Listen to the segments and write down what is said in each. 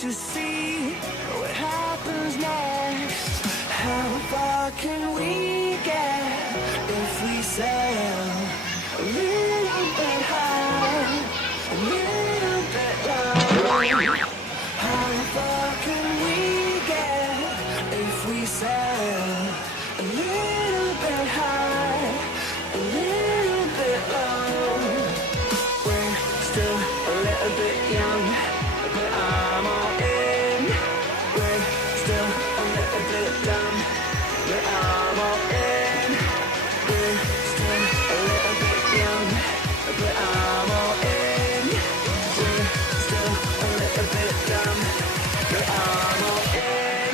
to see what happens next. How far can we get if we sail a little bit high, a little bit low? How far can we get if we sail a little bit high, a little bit low? We're still a little bit young, but I'm all in. We're still a little bit dumb, but I'm all in. We're still a little bit young, but I'm all in. We're still a little bit dumb, but I'm all in.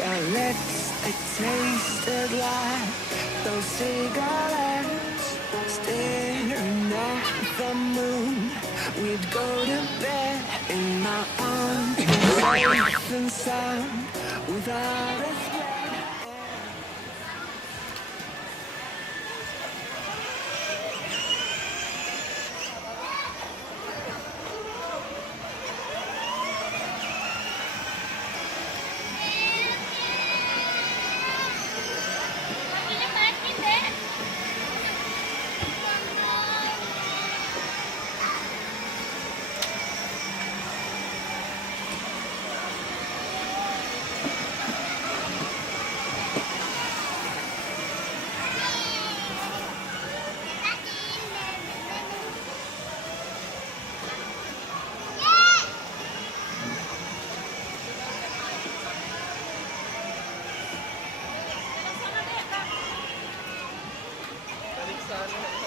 Our lips, they tasted like those cigarettes. Staring at the moon, we'd go to bed in my arms, safe and sound, without a threat. Balik sa ano.